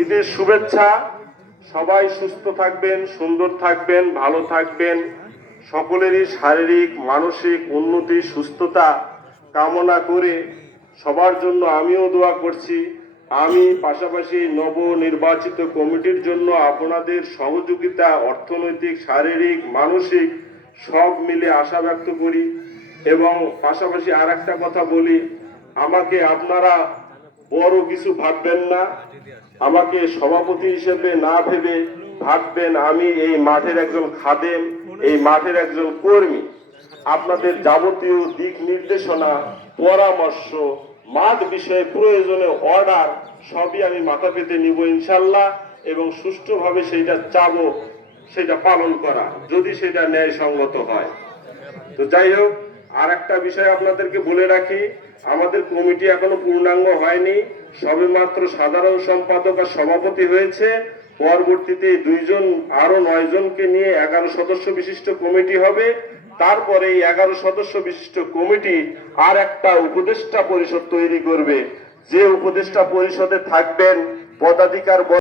ঈদের শুভেচ্ছা। সবাই সুস্থ থাকবেন, সুন্দর থাকবেন, ভালো থাকবেন। সকলেরই শারীরিক মানসিক উন্নতি সুস্থতা কামনা করে সবার জন্য আমিও দোয়া করছি। আমি পাশাপাশি নবনির্বাচিত কমিটির জন্য আপনাদের সহযোগিতা, অর্থনৈতিক, শারীরিক, মানসিক সব মিলে আশা ব্যক্ত করি। এবং পাশাপাশি আর একটা কথা বলি, আমাকে আপনারা বড় কিছু ভাববেন না, আমাকে সভাপতি হিসেবে না ভেবে ভাববেন আমি এই মাঠের একজন খাদেম, এই মাঠের একজন কর্মী। আপনাদের যাবতীয় দিক নির্দেশনা, পরামর্শ, মাঠ বিষয়ে প্রয়োজনে অর্ডার সবই আমি মাথা পেতে নিব ইনশাল্লাহ, এবং সুষ্ঠুভাবে সেইটা চাবো, সেটা পালন করা, যদি সেটা ন্যায়সঙ্গত হয়। তো যাই হোক, আর একটা বিষয় আপনাদেরকে বলে রাখি, আমাদের কমিটি এখনো পূর্ণাঙ্গ হয়নি, সবেমাত্র সাধারণ সম্পাদক আর সভাপতি হয়েছে। পরবর্তীতে আরো 9 জনকে নিয়ে 11 সদস্য বিশিষ্ট কমিটি হবে। তারপরে এই 11 সদস্য বিশিষ্ট কমিটি আর একটা উপদেষ্টা পরিষদ তৈরি করবে, যে উপদেষ্টা পরিষদে থাকবেন পদাধিকার